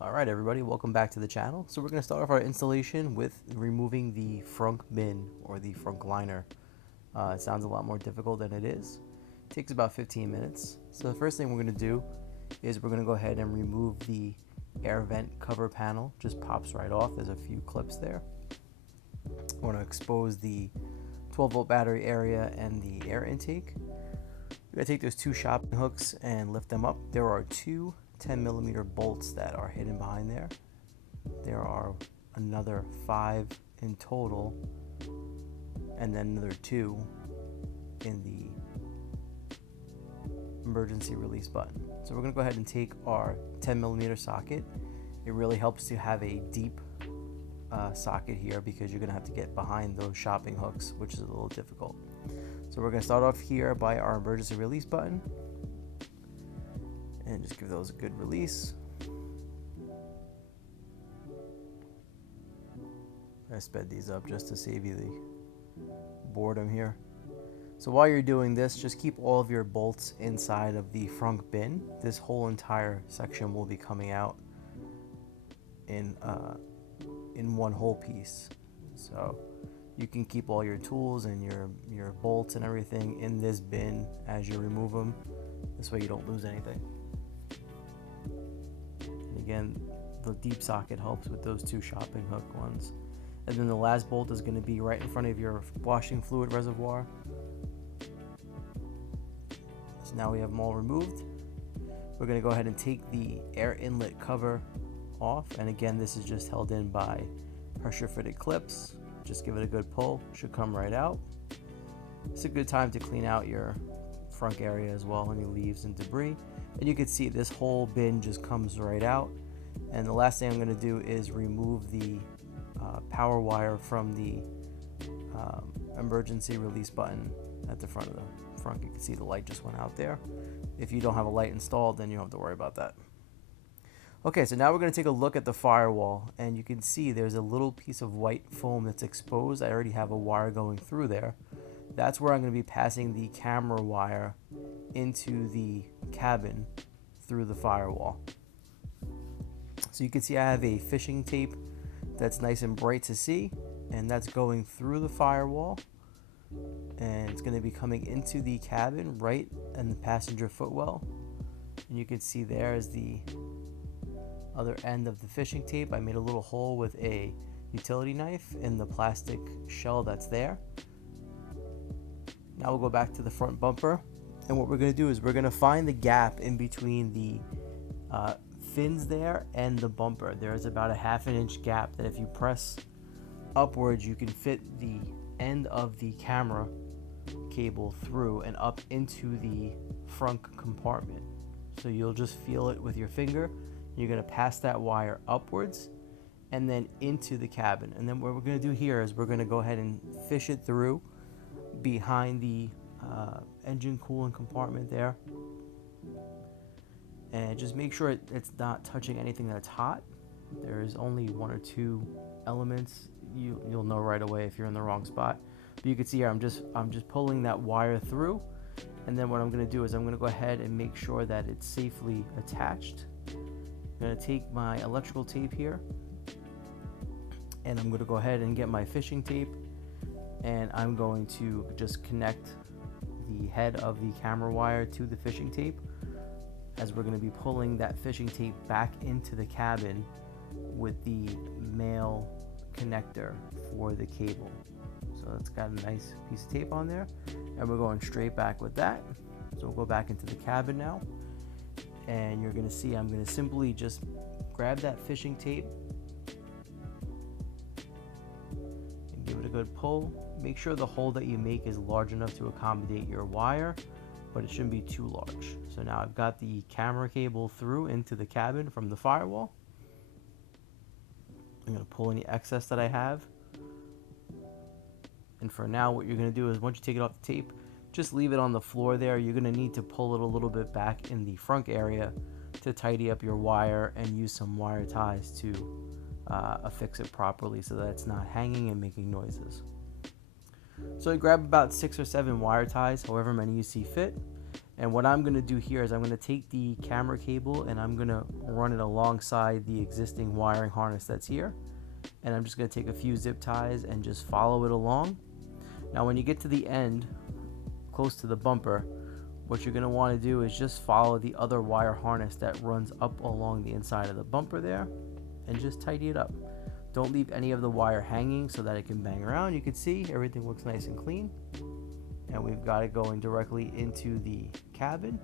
Alright everybody, welcome back to the channel. So we're going to start off our installation with removing the frunk bin or the frunk liner. It sounds a lot more difficult than it is. It takes about 15 minutes. So the first thing we're going to do is we're going to go ahead and remove the air vent cover panel. Just pops right off. There's a few clips there. We're going to expose the 12 volt battery area and the air intake. We're going to take those two shopping hooks and lift them up. There are two 10mm bolts that are hidden behind there. There are another 5 in total, and then another 2 in the emergency release button. So we're going to go ahead and take our 10mm socket. It really helps to have a deep socket here because you're going to have to get behind those shopping hooks, which is a little difficult. So we're going to start off here by our emergency release button and just give those a good release. I sped these up just to save you the boredom here. So while you're doing this, just keep all of your bolts inside of the frunk bin. This whole entire section will be coming out in one whole piece. So you can keep all your tools and your bolts and everything in this bin as you remove them. This way you don't lose anything. Again, the deep socket helps with those two shopping hook ones. And then the last bolt is going to be right in front of your washing fluid reservoir. So now we have them all removed. We're going to go ahead and take the air inlet cover off. And again, this is just held in by pressure fitted clips. Just give it a good pull. Should come right out. It's a good time to clean out your front area as well, any leaves and debris. And you can see this whole bin just comes right out. And the last thing I'm going to do is remove the power wire from the emergency release button at the front of the front. You can see the light just went out there. If you don't have a light installed, then you don't have to worry about that. Okay, so now we're going to take a look at the firewall, and you can see there's a little piece of white foam that's exposed. I already have a wire going through there. That's where I'm going to be passing the camera wire into the cabin through the firewall. So you can see I have a fishing tape that's nice and bright to see, and that's going through the firewall, and it's going to be coming into the cabin right in the passenger footwell. And you can see there is the other end of the fishing tape. I made a little hole with a utility knife in the plastic shell that's there. Now we'll go back to the front bumper, and what we're going to do is we're going to find the gap in between the fins there and the bumper. There's about a ½ inch gap that if you press upwards, you can fit the end of the camera cable through and up into the front compartment. So you'll just feel it with your finger. You're going to pass that wire upwards and then into the cabin. And then what we're going to do here is we're going to go ahead and fish it through behind the engine coolant compartment there, and just make sure it's not touching anything that's hot. There is only 1 or 2 elements. You'll know right away if you're in the wrong spot. But you can see here I'm just pulling that wire through, and then what I'm going to do is I'm going to go ahead and make sure that it's safely attached. I'm going to take my electrical tape here, and I'm going to go ahead and get my fishing tape, and I'm going to just connect the head of the camera wire to the fishing tape, as we're going to be pulling that fishing tape back into the cabin with the male connector for the cable. So it's got a nice piece of tape on there, and we're going straight back with that. So we'll go back into the cabin now, and you're going to see I'm going to simply just grab that fishing tape and give it a good pull. make sure the hole that you make is large enough to accommodate your wire, but it shouldn't be too large. So now I've got the camera cable through into the cabin from the firewall. I'm going to pull any excess that I have. And for now, what you're going to do is once you take it off the tape, just leave it on the floor there. You're going to need to pull it a little bit back in the front area to tidy up your wire and use some wire ties to affix it properly so that it's not hanging and making noises. So you grab about 6 or 7 wire ties, however many you see fit. And what I'm going to do here is I'm going to take the camera cable and I'm going to run it alongside the existing wiring harness that's here. And I'm just going to take a few zip ties and just follow it along. Now when you get to the end, close to the bumper, what you're going to want to do is just follow the other wire harness that runs up along the inside of the bumper there and just tidy it up. Don't leave any of the wire hanging so that it can bang around. You can see everything looks nice and clean. And we've got it going directly into the cabin.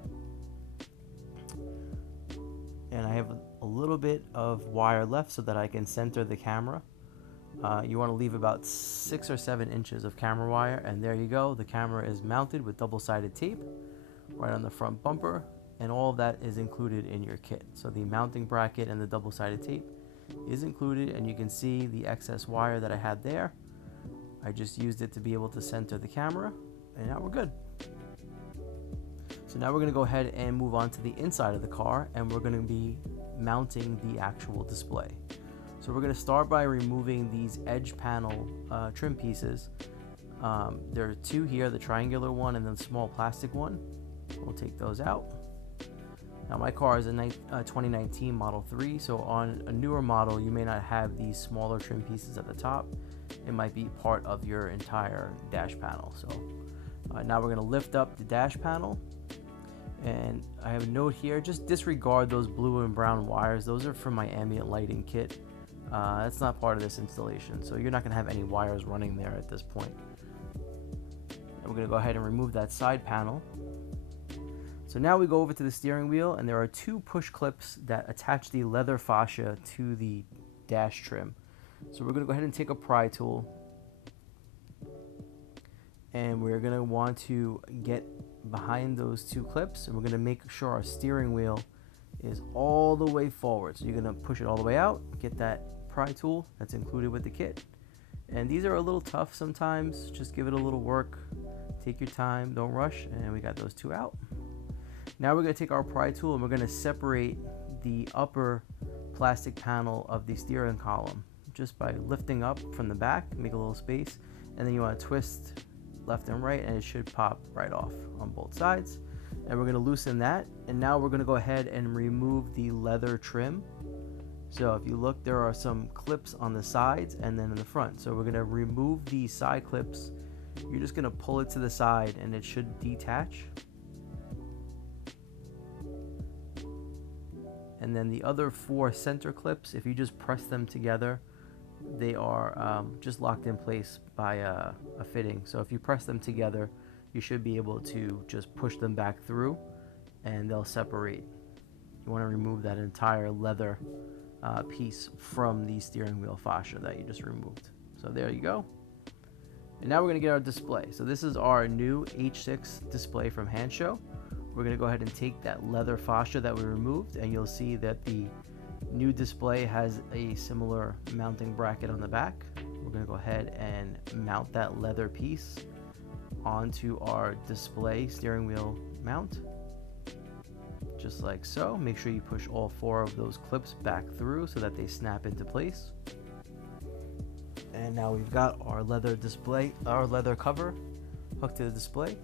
And I have a little bit of wire left so that I can center the camera. You want to leave about 6 or 7 inches of camera wire, and there you go. The camera is mounted with double-sided tape right on the front bumper, and all of that is included in your kit. So the mounting bracket and the double-sided tape is included, and you can see the excess wire that I had there. I just used it to be able to center the camera, and now we're good. So now we're going to go ahead and move on to the inside of the car, and we're going to be mounting the actual display. So we're going to start by removing these edge panel trim pieces. There are 2 here, the triangular one and the small plastic one. We'll take those out. Now my car is a 2019 Model 3, so on a newer model you may not have these smaller trim pieces at the top. It might be part of your entire dash panel. So now we're going to lift up the dash panel, and I have a note here, just disregard those blue and brown wires. Those are from my ambient lighting kit. That's not part of this installation, so you're not going to have any wires running there at this point. And we're going to go ahead and remove that side panel. So now we go over to the steering wheel, and there are 2 push clips that attach the leather fascia to the dash trim. So we're going to go ahead and take a pry tool, and we're going to want to get behind those 2 clips, and we're going to make sure our steering wheel is all the way forward. So you're going to push it all the way out, get that pry tool that's included with the kit. And these are a little tough sometimes, just give it a little work, take your time, don't rush. And we got those 2 out. Now we're going to take our pry tool and we're going to separate the upper plastic panel of the steering column just by lifting up from the back, make a little space, and then you want to twist left and right, and it should pop right off on both sides. And we're going to loosen that, and now we're going to go ahead and remove the leather trim. So if you look, there are some clips on the sides and then in the front. So we're going to remove the side clips. You're just going to pull it to the side and it should detach. And then the other 4 center clips, if you just press them together, they are just locked in place by a fitting. So if you press them together, you should be able to just push them back through and they'll separate. You want to remove that entire leather piece from the steering wheel fascia that you just removed. So there you go. And now we're going to get our display. So this is our new H6 display from Hansshow. We're going to go ahead and take that leather fascia that we removed, and you'll see that the new display has a similar mounting bracket on the back. We're going to go ahead and mount that leather piece onto our display steering wheel mount, just like so. Make sure you push all 4 of those clips back through so that they snap into place. And now we've got our leather display, our leather cover hooked to the display.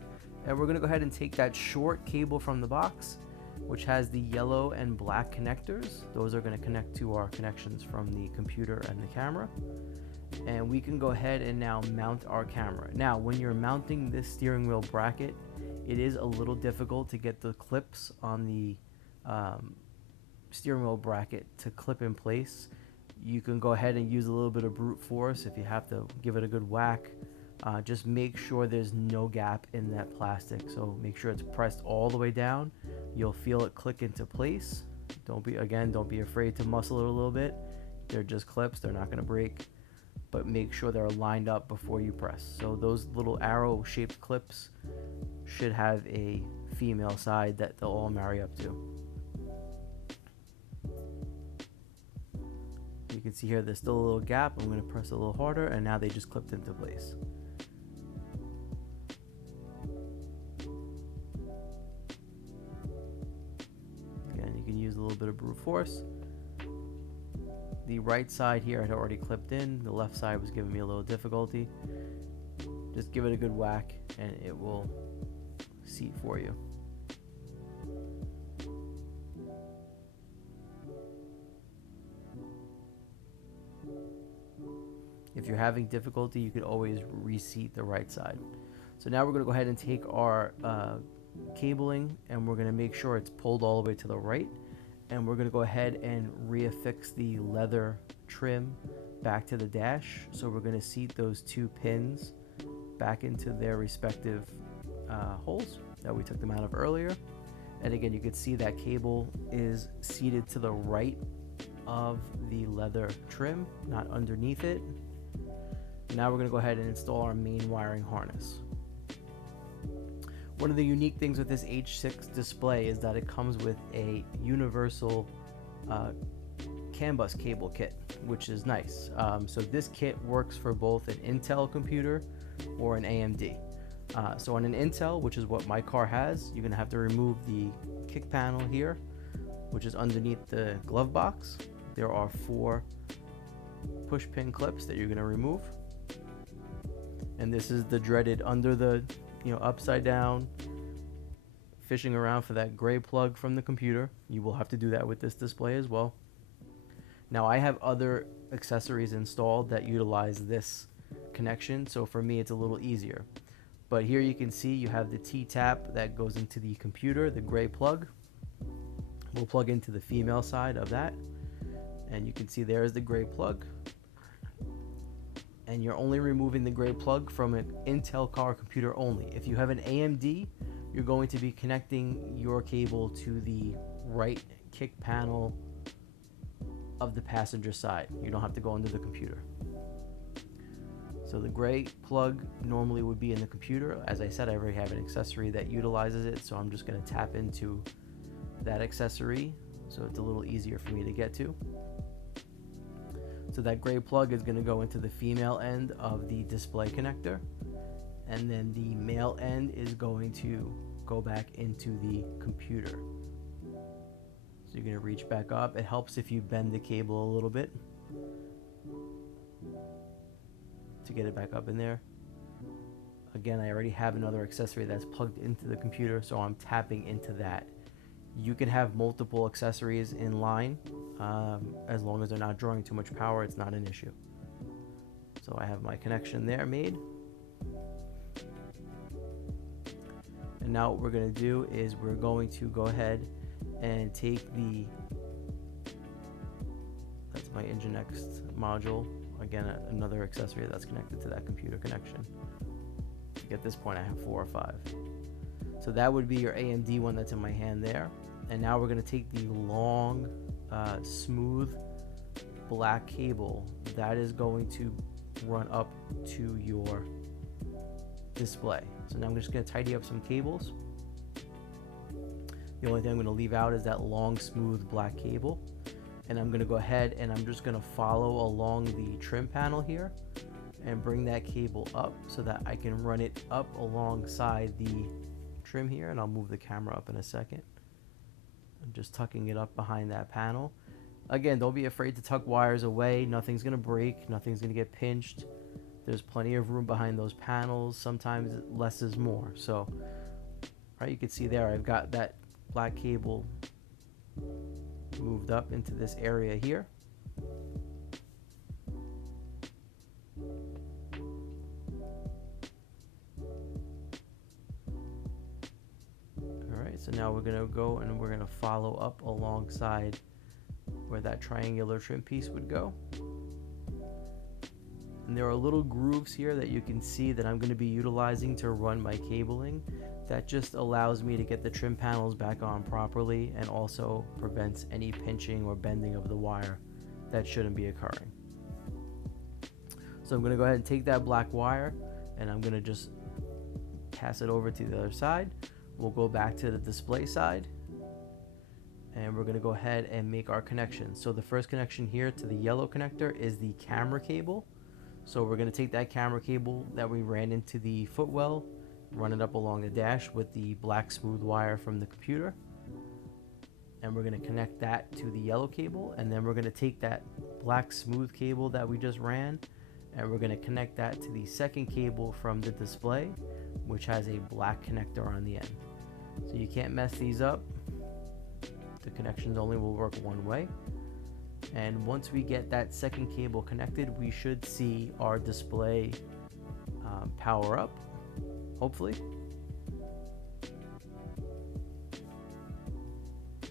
And we're going to go ahead and take that short cable from the box, which has the yellow and black connectors. Those are going to connect to our connections from the computer and the camera. And we can go ahead and now mount our camera. Now, when you're mounting this steering wheel bracket, it is a little difficult to get the clips on the steering wheel bracket to clip in place. You can go ahead and use a little bit of brute force if you have to give it a good whack. Just make sure there's no gap in that plastic. So make sure it's pressed all the way down. You'll feel it click into place. Don't be afraid to muscle it a little bit. They're just clips, they're not going to break. but make sure they're lined up before you press. So those little arrow shaped clips should have a female side that they'll all marry up to. You can see here there's still a little gap. I'm going to press a little harder, and now they just clipped into place. Again, you can use a little bit of brute force. The right side here had already clipped in. The left side was giving me a little difficulty. Just give it a good whack and it will seat for you. If you're having difficulty, you could always reseat the right side. So now we're going to go ahead and take our cabling, and we're going to make sure it's pulled all the way to the right. And we're going to go ahead and reaffix the leather trim back to the dash. So we're going to seat those two pins back into their respective holes that we took them out of earlier. And again, you can see that cable is seated to the right of the leather trim, not underneath it. Now we're going to go ahead and install our main wiring harness. One of the unique things with this H6 display is that it comes with a universal CAN bus cable kit, which is nice. So this kit works for both an Intel computer or an AMD. So on an Intel, which is what my car has, you're going to have to remove the kick panel here, which is underneath the glove box. There are 4 push pin clips that you're going to remove. And this is the dreaded under the, upside down, fishing around for that gray plug from the computer. You will have to do that with this display as well. Now I have other accessories installed that utilize this connection, so for me it's a little easier. But here you can see you have the T-tap that goes into the computer, the gray plug. We'll plug into the female side of that, and you can see there is the gray plug. And you're only removing the gray plug from an Intel car computer only. If you have an AMD, you're going to be connecting your cable to the right kick panel of the passenger side. You don't have to go into the computer. So the gray plug normally would be in the computer. As I said, I already have an accessory that utilizes it, so I'm just going to tap into that accessory so it's a little easier for me to get to. So that gray plug is going to go into the female end of the display connector, and then the male end is going to go back into the computer. So you're going to reach back up. It helps if you bend the cable a little bit to get it back up in there. Again, I already have another accessory that's plugged into the computer, so I'm tapping into that. You can have multiple accessories in line. As long as they're not drawing too much power, it's not an issue. So I have my connection there made. And now what we're going to do is we're going to go ahead and take that's my Nginx module. Again, another accessory that's connected to that computer connection. At this point I have 4 or 5. So that would be your AMD one that's in my hand there. And now we're going to take the long, smooth black cable that is going to run up to your display. So now I'm just going to tidy up some cables. The only thing I'm going to leave out is that long, smooth black cable. And I'm going to go ahead and I'm just going to follow along the trim panel here and bring that cable up so that I can run it up alongside the trim here. And I'll move the camera up in a second. I'm just tucking it up behind that panel. Again, don't be afraid to tuck wires away. Nothing's going to break. Nothing's going to get pinched. There's plenty of room behind those panels. Sometimes less is more. So, right, you can see there I've got that black cable moved up into this area here. Alright, so now we're going to go and we're going to follow up alongside where that triangular trim piece would go. And there are little grooves here that you can see that I'm going to be utilizing to run my cabling. That just allows me to get the trim panels back on properly and also prevents any pinching or bending of the wire that shouldn't be occurring. So I'm going to go ahead and take that black wire and I'm going to just pass it over to the other side. We'll go back to the display side and we're going to go ahead and make our connection. So the first connection here to the yellow connector is the camera cable. So we're going to take that camera cable that we ran into the footwell, run it up along the dash with the black smooth wire from the computer, and we're going to connect that to the yellow cable, and then we're going to take that black smooth cable that we just ran and we're going to connect that to the second cable from the display, which has a black connector on the end. So you can't mess these up. The connections only will work one way. And once we get that second cable connected, we should see our display power up, hopefully.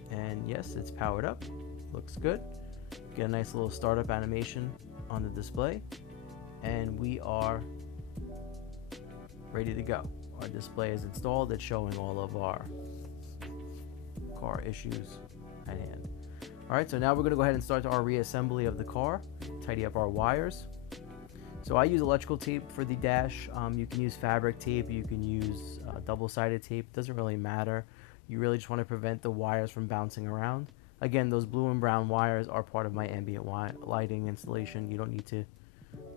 And yes, it's powered up. Looks good. Get a nice little startup animation on the display. And we are ready to go. Our display is installed. It's showing all of our car issues at hand. Alright, so now we're going to go ahead and start our reassembly of the car. Tidy up our wires. So I use electrical tape for the dash. You can use fabric tape. You can use double-sided tape. Doesn't really matter. You really just want to prevent the wires from bouncing around. Again, those blue and brown wires are part of my ambient lighting installation. You don't need to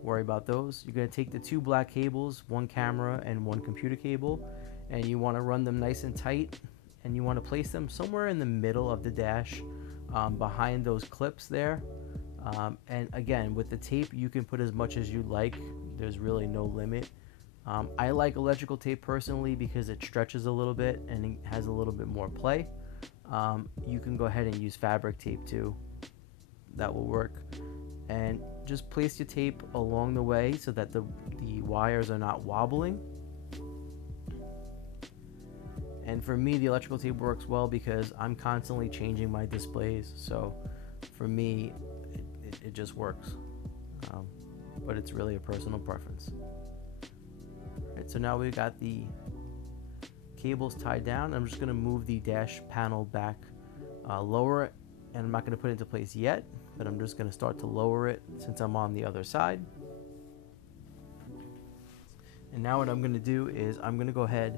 worry about those. You're going to take the two black cables, one camera and one computer cable, and you want to run them nice and tight, and you want to place them somewhere in the middle of the dash, behind those clips there. And again, with the tape, you can put as much as you like. There's really no limit. I like electrical tape personally because it stretches a little bit and it has a little bit more play. You can go ahead and use fabric tape too. That will work. And just place your tape along the way so that the wires are not wobbling. And for me, the electrical tape works well because I'm constantly changing my displays. So for me, it just works. But it's really a personal preference. Alright, so now we've got the cables tied down. I'm just going to move the dash panel back, lower it, and I'm not going to put it into place yet, but I'm just going to start to lower it since I'm on the other side. And now what I'm going to do is I'm going to go ahead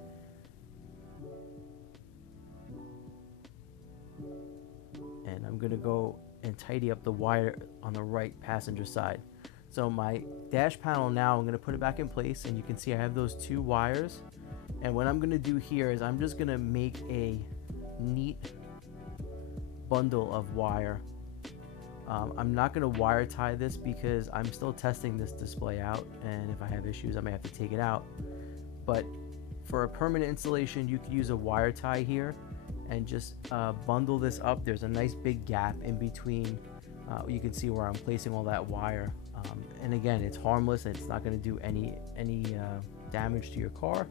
and I'm going to go and tidy up the wire on the right passenger side. So my dash panel now, I'm going to put it back in place, and you can see I have those two wires. And what I'm going to do here is I'm just going to make a neat bundle of wire. I'm not going to wire tie this because I'm still testing this display out, and if I have issues I may have to take it out. But for a permanent installation, you could use a wire tie here and just bundle this up. There's a nice big gap in between. You can see where I'm placing all that wire, and again, it's harmless. It's not going to do any damage to your car.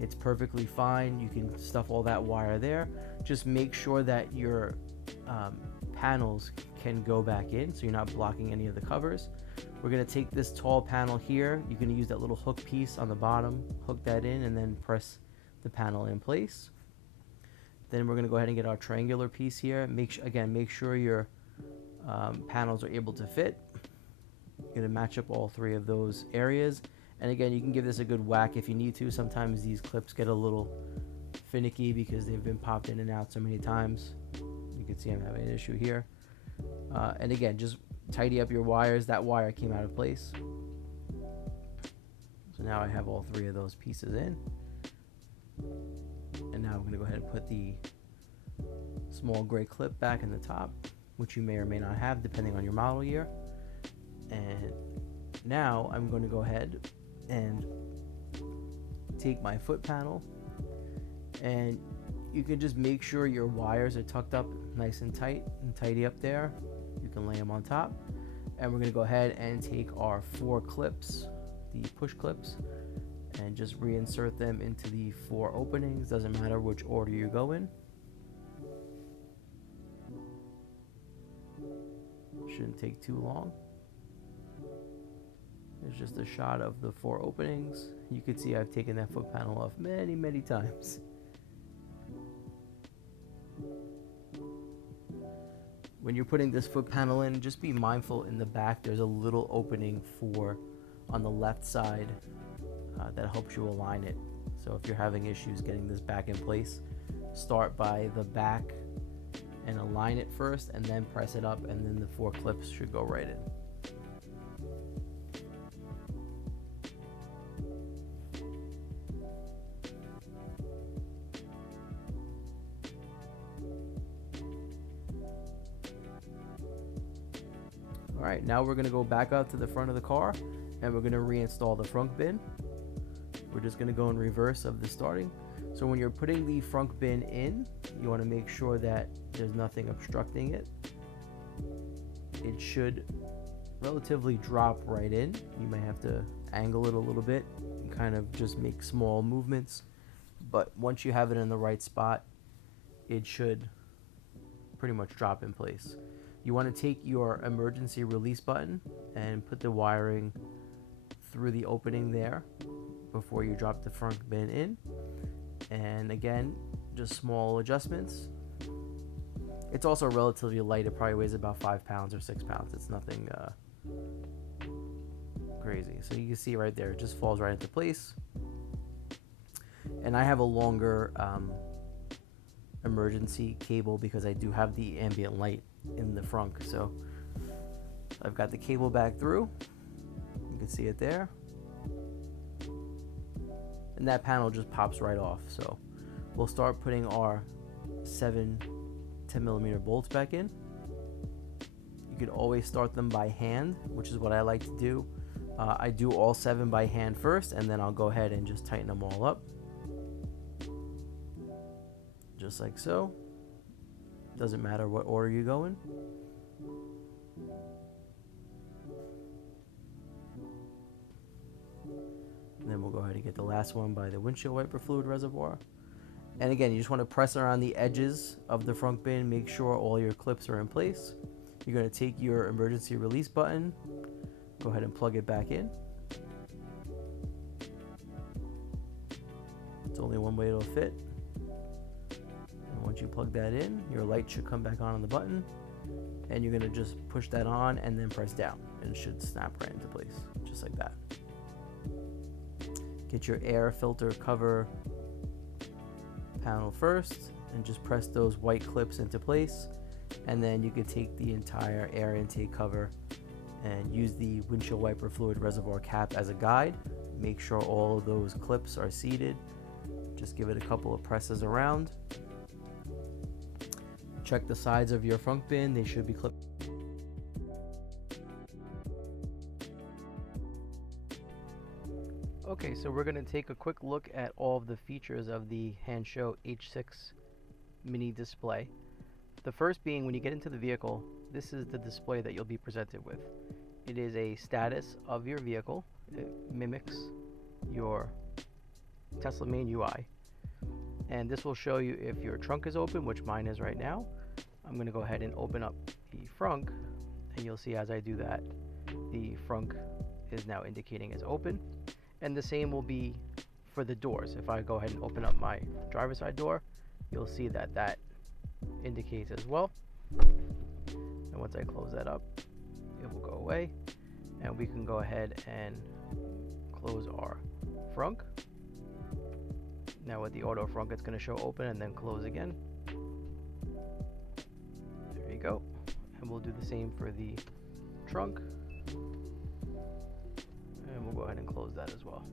It's perfectly fine. You can stuff all that wire there. Just make sure that your panels can go back in so you're not blocking any of the covers. We're going to take this tall panel here. You're going to use that little hook piece on the bottom, hook that in, and then press the panel in place. Then we're going to go ahead and get our triangular piece here. Make sure your panels are able to fit. You're going to match up all three of those areas. And again, you can give this a good whack if you need to. Sometimes these clips get a little finicky because they've been popped in and out so many times. You can see I'm having an issue here. And again, just tidy up your wires. That wire came out of place. So now I have all three of those pieces in. And now I'm going to go ahead and put the small gray clip back in the top, which you may or may not have depending on your model year. And now I'm going to go ahead and take my foot panel, and you can just make sure your wires are tucked up nice and tight and tidy up there. You can lay them on top, and we're going to go ahead and take our 4 clips, the push clips, and just reinsert them into the 4 openings. Doesn't matter which order you go in. Shouldn't take too long. There's just a shot of the 4 openings. You can see I've taken that foot panel off many times. When you're putting this foot panel in, just be mindful in the back there's a little opening for on the left side that helps you align it. So if you're having issues getting this back in place, start by the back and align it first, and then press it up, and then the 4 clips should go right in. Alright, now we're going to go back out to the front of the car, and we're going to reinstall the front bin. We're just going to go in reverse of the starting. So when you're putting the front bin in, you want to make sure that there's nothing obstructing it. It should relatively drop right in. You may have to angle it a little bit and kind of just make small movements. But once you have it in the right spot, it should pretty much drop in place. You want to take your emergency release button and put the wiring through the opening there before you drop the front bin in. And again, just small adjustments. It's also relatively light. It probably weighs about 5 pounds or 6 pounds. It's nothing crazy. So you can see right there, it just falls right into place. And I have a longer emergency cable because I do have the ambient light in the front. So I've got the cable back through. You can see it there. And that panel just pops right off. So we'll start putting our 7 10mm bolts back in. You could always start them by hand, which is what I like to do. I do all 7 by hand first, and then I'll go ahead and just tighten them all up. Just like so. Doesn't matter what order you go in. And then we'll go ahead and get the last one by the windshield wiper fluid reservoir. And again, you just want to press around the edges of the front bin, make sure all your clips are in place. You're going to take your emergency release button, go ahead and plug it back in. It's only one way it'll fit. And once you plug that in, your light should come back on the button, and you're going to just push that on and then press down, and it should snap right into place, just like that. Get your air filter cover panel first and just press those white clips into place, and then you can take the entire air intake cover and use the windshield wiper fluid reservoir cap as a guide. Make sure all of those clips are seated. Just give it a couple of presses around. Check the sides of your front bin, they should be clipped. Okay, so we're going to take a quick look at all of the features of the Hansshow H6 mini display. The first being, when you get into the vehicle, this is the display that you'll be presented with. It is a status of your vehicle. It mimics your Tesla main UI. And this will show you if your trunk is open, which mine is right now. I'm going to go ahead and open up the frunk, and you'll see as I do that, the frunk is now indicating as open. And the same will be for the doors. If I go ahead and open up my driver's side door, you'll see that that indicates as well. And once I close that up, it will go away, and we can go ahead and close our frunk. Now with the auto frunk, it's going to show open and then close again. There you go. And we'll do the same for the trunk. And we'll go ahead and close that as well.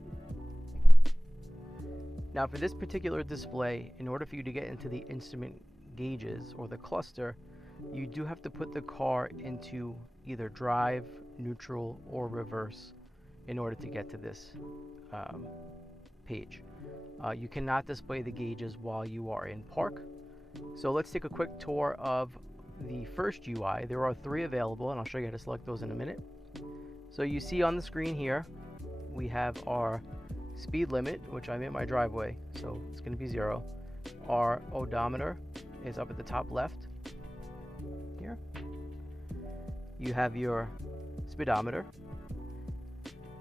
Now for this particular display, in order for you to get into the instrument gauges or the cluster, you do have to put the car into either drive, neutral, or reverse in order to get to this page. You cannot display the gauges while you are in park. So let's take a quick tour of the first UI. There are 3 available, and I'll show you how to select those in a minute. So you see on the screen here, we have our speed limit, which I'm in my driveway, so it's going to be 0. Our odometer is up at the top left here. You have your speedometer.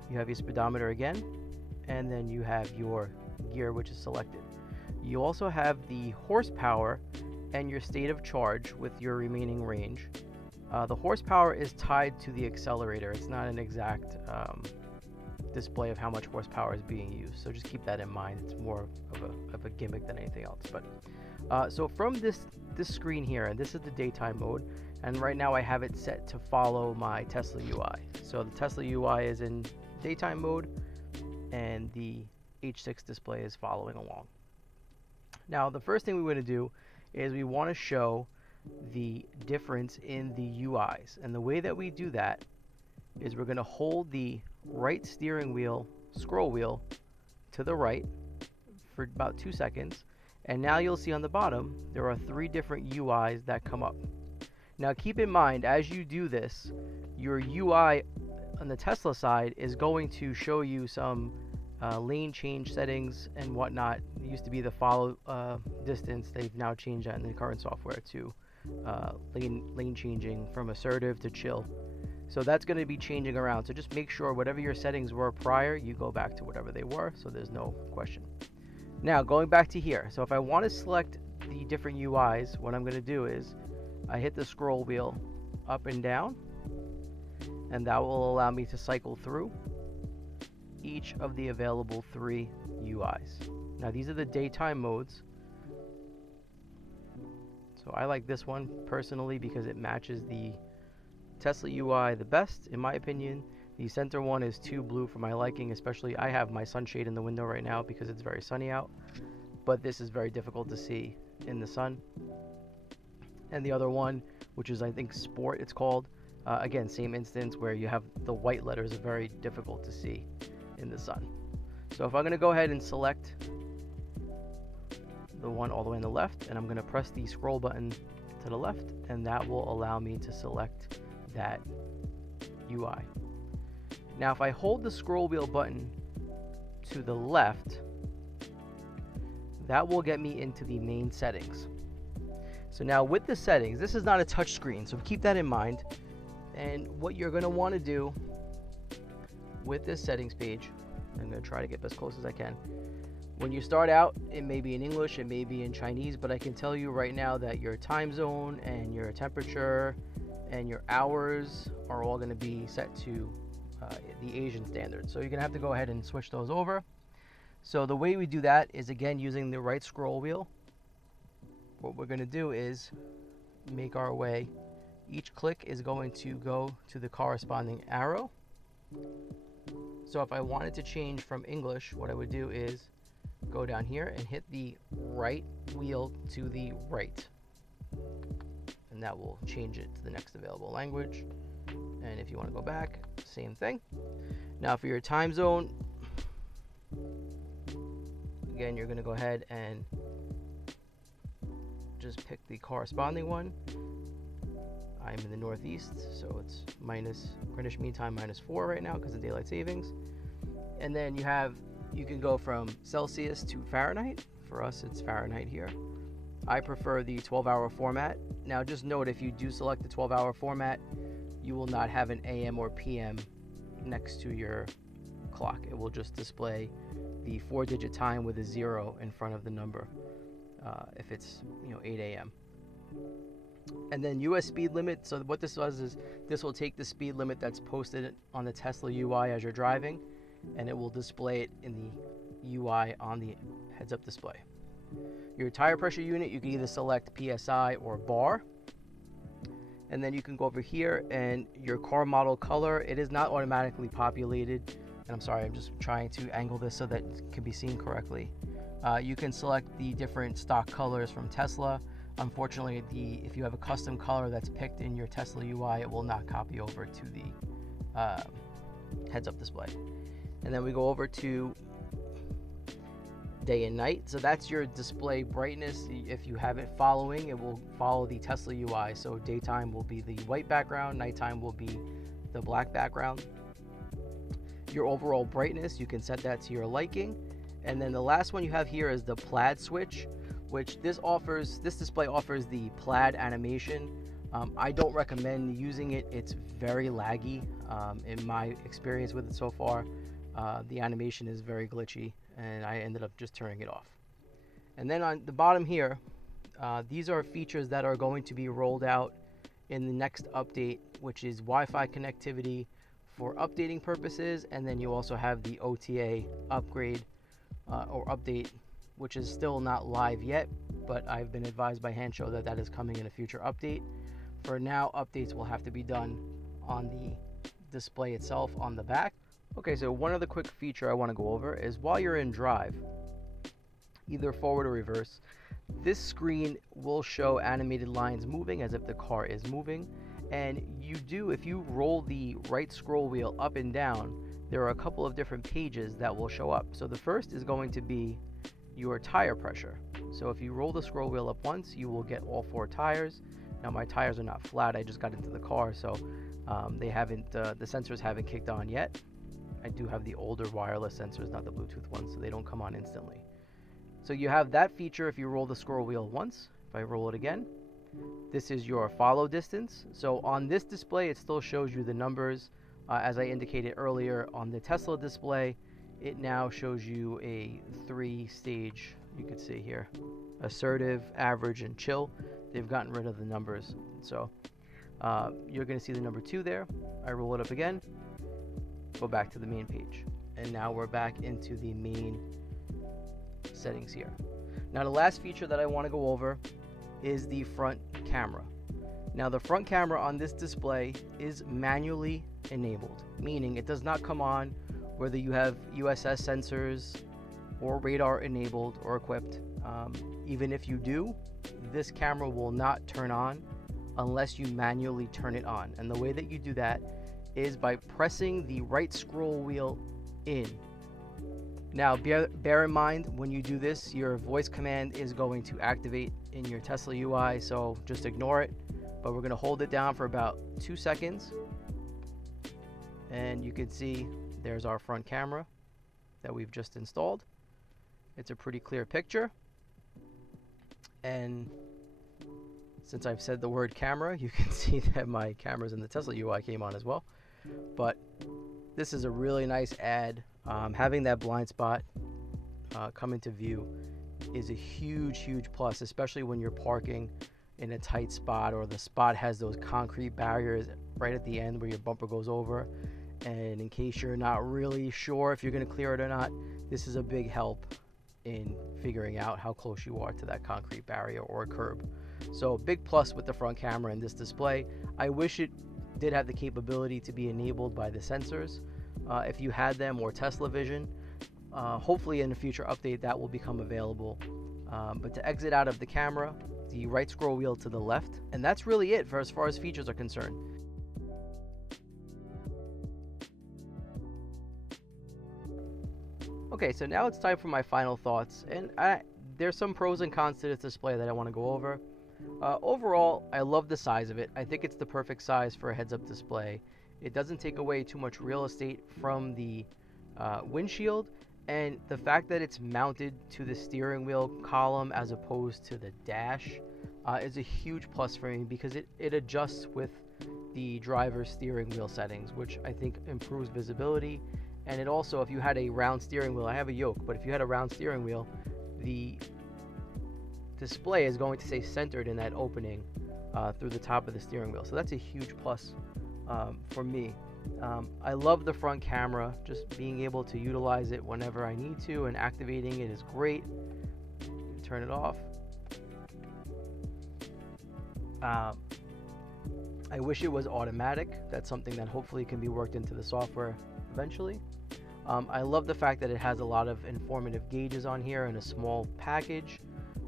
You have your speedometer again, and then you have your gear, which is selected. You also have the horsepower and your state of charge with your remaining range. The horsepower is tied to the accelerator. It's not an exact display of how much horsepower is being used. So just keep that in mind. It's more of a gimmick than anything else. But so from this screen here, and this is the daytime mode, and right now I have it set to follow my Tesla UI. So the Tesla UI is in daytime mode, and the H6 display is following along. Now the first thing we want to do is we want to show the difference in the UIs, and the way that we do that is we're going to hold the right steering wheel scroll wheel to the right for about 2 seconds, and now you'll see on the bottom there are 3 different UIs that come up. Now keep in mind, as you do this, your UI on the Tesla side is going to show you some lane change settings and whatnot. It used to be the follow distance. They've now changed that in the current software to lane changing from assertive to chill. So that's going to be changing around. So just make sure whatever your settings were prior, you go back to whatever they were, so there's no question. Now going back to here, so if I want to select the different UIs, what I'm going to do is I hit the scroll wheel up and down, and that will allow me to cycle through each of the available 3 UIs. Now these are the daytime modes. So I like this one personally because it matches the Tesla UI the best, in my opinion. The center one is too blue for my liking, especially I have my sunshade in the window right now because it's very sunny out, but this is very difficult to see in the sun. And the other one, which is I think Sport it's called, again, same instance where you have the white letters are very difficult to see in the sun. So if I'm going to go ahead and select the one all the way on the left, and I'm going to press the scroll button to the left, and that will allow me to select that UI. Now if I hold the scroll wheel button to the left, that will get me into the main settings. So now with the settings, this is not a touch screen, so keep that in mind. And what you're going to want to do with this settings page, I'm going to try to get as close as I can. When you start out, it may be in English, it may be in Chinese, but I can tell you right now that your time zone and your temperature and your hours are all going to be set to the Asian standard. So you're going to have to go ahead and switch those over. So the way we do that is, again, using the right scroll wheel. What we're going to do is make our way. Each click is going to go to the corresponding arrow. So if I wanted to change from English, what I would do is go down here and hit the right wheel to the right. And that will change it to the next available language. And if you want to go back, same thing. Now for your time zone, again, you're going to go ahead and just pick the corresponding one. I'm in the Northeast, so it's minus Greenwich Mean Time -4 right now because of daylight savings. And then you can go from Celsius to Fahrenheit. For us, it's Fahrenheit here. I prefer the 12-hour format. Now just note, if you do select the 12-hour format, you will not have an AM or PM next to your clock. It will just display the 4-digit time with a 0 in front of the number if it's 8 AM. And then US speed limit. So what this does is this will take the speed limit that's posted on the Tesla UI as you're driving, and it will display it in the UI on the heads-up display. Your tire pressure unit, you can either select PSI or bar. And then you can go over here, and your car model color, it is not automatically populated. And I'm sorry, I'm just trying to angle this so that it can be seen correctly. You can select the different stock colors from Tesla. Unfortunately, if you have a custom color that's picked in your Tesla UI, it will not copy over to the heads-up display. And then we go over to day and night. So that's your display brightness. If you have it following, it will follow the Tesla UI. So daytime will be the white background, nighttime will be the black background. Your overall brightness, you can set that to your liking. And then the last one you have here is the plaid switch, which this display offers the plaid animation. I don't recommend using it. It's very laggy. In my experience with it so far, the animation is very glitchy, and I ended up just turning it off. And then on the bottom here, these are features that are going to be rolled out in the next update, which is Wi-Fi connectivity, for updating purposes, and then you also have the OTA upgrade or update, which is still not live yet, but I've been advised by Hansshow that that is coming in a future update. For now, updates will have to be done on the display itself on the back. Okay, so one other quick feature I want to go over is while you're in drive, either forward or reverse, this screen will show animated lines moving as if the car is moving. And if you roll the right scroll wheel up and down, there are a couple of different pages that will show up. So the first is going to be your tire pressure. So if you roll the scroll wheel up once, you will get all 4 tires. Now my tires are not flat, I just got into the car, so the sensors haven't kicked on yet. I do have the older wireless sensors, not the Bluetooth ones, so they don't come on instantly. So you have that feature if you roll the scroll wheel once. If I roll it again, this is your follow distance. So on this display, it still shows you the numbers. As I indicated earlier on the Tesla display, it now shows you a 3-stage, you could see here, assertive, average, and chill. They've gotten rid of the numbers. So you're going to see the number 2 there. I roll it up again, go back to the main page. And now we're back into the main settings here. Now the last feature that I want to go over is the front camera. Now the front camera on this display is manually enabled, meaning it does not come on whether you have USS sensors or radar enabled or equipped. Even if you do, this camera will not turn on unless you manually turn it on. And the way that you do that is by pressing the right scroll wheel in. Now bear in mind, when you do this, your voice command is going to activate in your Tesla UI, so just ignore it. But we're going to hold it down for about 2 seconds, and you can see there's our front camera that we've just installed. It's a pretty clear picture, and since I've said the word camera, you can see that my cameras in the Tesla UI came on as well. But this is a really nice add. Having that blind spot come into view is a huge plus, especially when you're parking in a tight spot or the spot has those concrete barriers right at the end where your bumper goes over. And in case you're not really sure if you're going to clear it or not, this is a big help in figuring out how close you are to that concrete barrier or curb. So big plus with the front camera in this display. I wish it did have the capability to be enabled by the sensors. If you had them, or Tesla Vision, hopefully in a future update that will become available. But to exit out of the camera, the right scroll wheel to the left, and that's really it for as far as features are concerned. Okay, so now it's time for my final thoughts, and there's some pros and cons to this display that I want to go over. Overall, I love the size of it. I think it's the perfect size for a heads-up display. It doesn't take away too much real estate from the windshield, and the fact that it's mounted to the steering wheel column as opposed to the dash is a huge plus for me, because it adjusts with the driver's steering wheel settings, which I think improves visibility. And it also, if you had a round steering wheel, I have a yoke, but if you had a round steering wheel, the display is going to stay centered in that opening through the top of the steering wheel. So that's a huge plus for me. I love the front camera. Just being able to utilize it whenever I need to, and activating it is great. Turn it off. I wish it was automatic. That's something that hopefully can be worked into the software eventually. I love the fact that it has a lot of informative gauges on here in a small package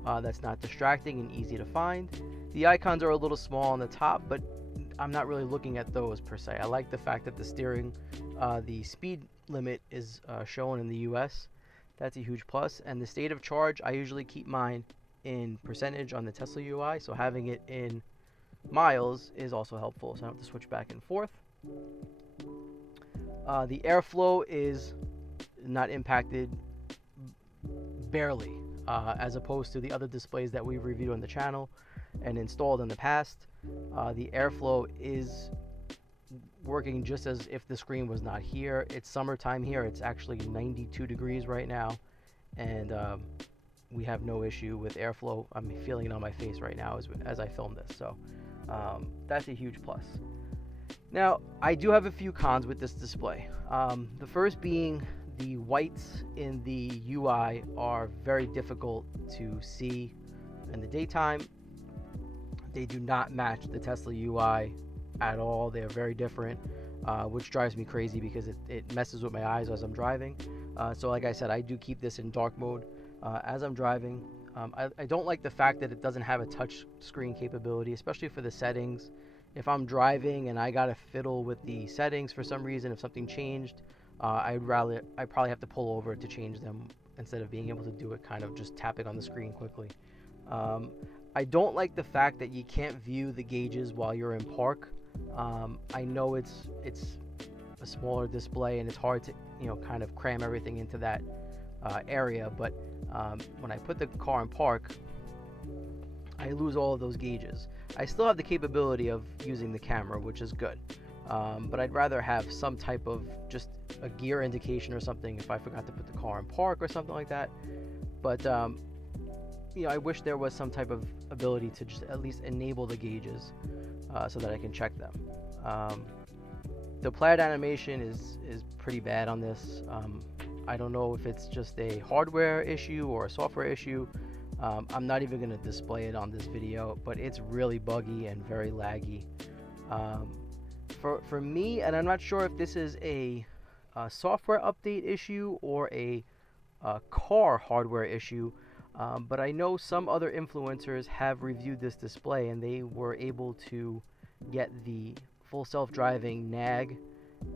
that's not distracting and easy to find. The icons are a little small on the top, but I'm not really looking at those per se. I like the fact that the speed limit is shown in the US. That's a huge plus. And the state of charge, I usually keep mine in percentage on the Tesla UI, so having it in miles is also helpful, so I don't have to switch back and forth. The airflow is not impacted, barely, as opposed to the other displays that we've reviewed on the channel and installed in the past. The airflow is working just as if the screen was not here. It's summertime here. It's actually 92 degrees right now, and we have no issue with airflow. I'm feeling it on my face right now as I film this, so that's a huge plus. Now, I do have a few cons with this display. The first being the whites in the UI are very difficult to see in the daytime. They do not match the Tesla UI at all. They are very different, which drives me crazy because it messes with my eyes as I'm driving. So like I said, I do keep this in dark mode as I'm driving. I don't like the fact that it doesn't have a touch screen capability, especially for the settings. If I'm driving and I gotta fiddle with the settings for some reason, if something changed, I'd probably have to pull over to change them instead of being able to do it kind of just tapping on the screen quickly. I don't like the fact that you can't view the gauges while you're in park. I know it's a smaller display and it's hard to kind of cram everything into that area, but when I put the car in park, I lose all of those gauges. I still have the capability of using the camera, which is good, but I'd rather have some type of just a gear indication or something if I forgot to put the car in park or something like that. But I wish there was some type of ability to just at least enable the gauges so that I can check them. The plaid animation is pretty bad on this. I don't know if it's just a hardware issue or a software issue. I'm not even going to display it on this video, but it's really buggy and very laggy. For me, and I'm not sure if this is a software update issue or a car hardware issue, but I know some other influencers have reviewed this display and they were able to get the full self-driving nag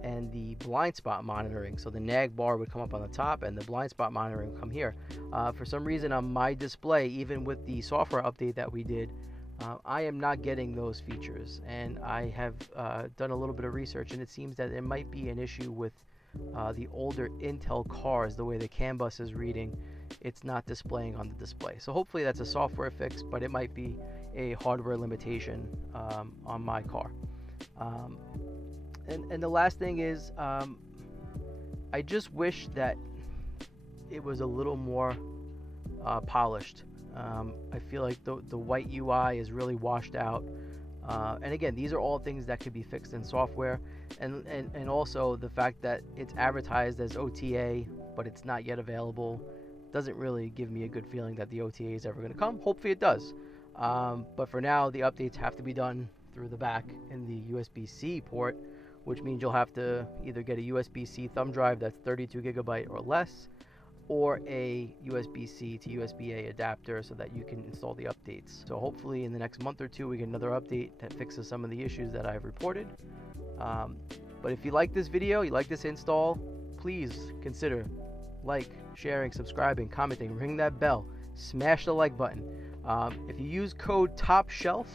and the blind spot monitoring. So the nag bar would come up on the top and the blind spot monitoring would come here. For some reason on my display, even with the software update that we did, I am not getting those features. And I have done a little bit of research and it seems that it might be an issue with the older Intel cars. The way the CAN bus is reading, it's not displaying on the display. So hopefully that's a software fix, but it might be a hardware limitation on my car. And the last thing is, I just wish that it was a little more polished. I feel like the white UI is really washed out. And again, these are all things that could be fixed in software. And also the fact that it's advertised as OTA, but it's not yet available, doesn't really give me a good feeling that the OTA is ever going to come. Hopefully it does. But for now, the updates have to be done through the back in the USB-C port, which means you'll have to either get a USB-C thumb drive that's 32 gigabyte or less, or a USB-C to USB-A adapter so that you can install the updates. So hopefully in the next month or two we get another update that fixes some of the issues that I've reported. But if you like this video, you like this install, please consider sharing, subscribing, commenting, ring that bell, smash the like button. If you use code TOPSHELF,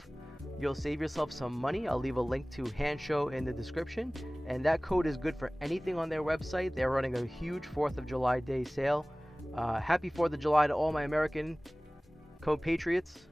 you'll save yourself some money. I'll leave a link to Hansshow in the description, and that code is good for anything on their website. They're running a huge 4th of July day sale. Happy 4th of July to all my American compatriots.